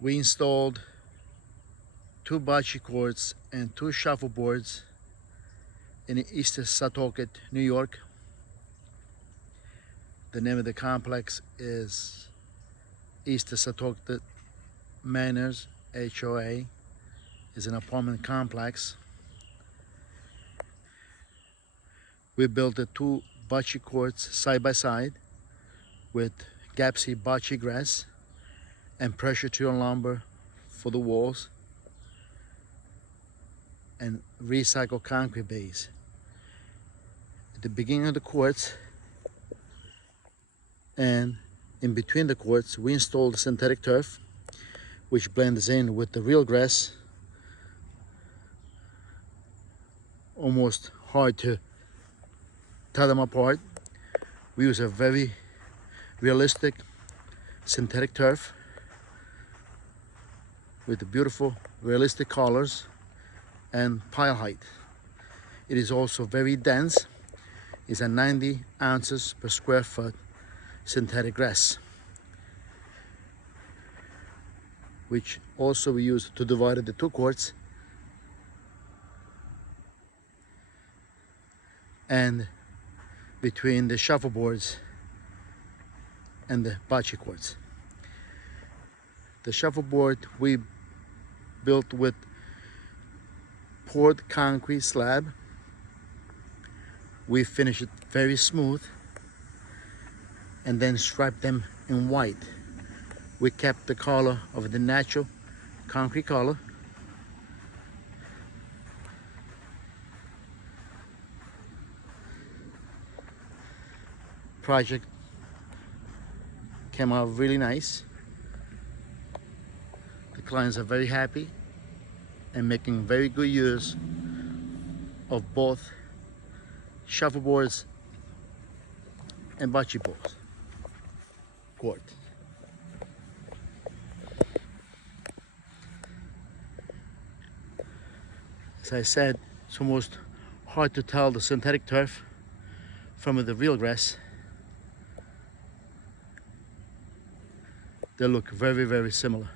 We installed 2 bocce courts and 2 shuffleboards in East Setauket, New York. The name of the complex is East Setauket Manors, HOA. Is an apartment complex. We built the 2 bocce courts side by side with Gappsi bocce grass and pressure treated lumber for the walls and recycled concrete base. At the beginning of the courts and in between the courts, we installed synthetic turf, which blends in with the real grass. Almost hard to tell them apart. We use a very realistic synthetic turf with the beautiful realistic colors and pile height. It is also very dense. It's a 90 ounces per square foot synthetic grass, which also we use to divide the 2 courts and between the shuffleboards and the bocce courts. The shuffleboard we built with poured concrete slab. We finished it very smooth and then striped them in white. We kept the color of the natural concrete color. Project came out really nice. The clients are very happy and making very good use of both shuffleboards and bocce balls court. As I said, it's almost hard to tell the synthetic turf from the real grass. They look very, very similar.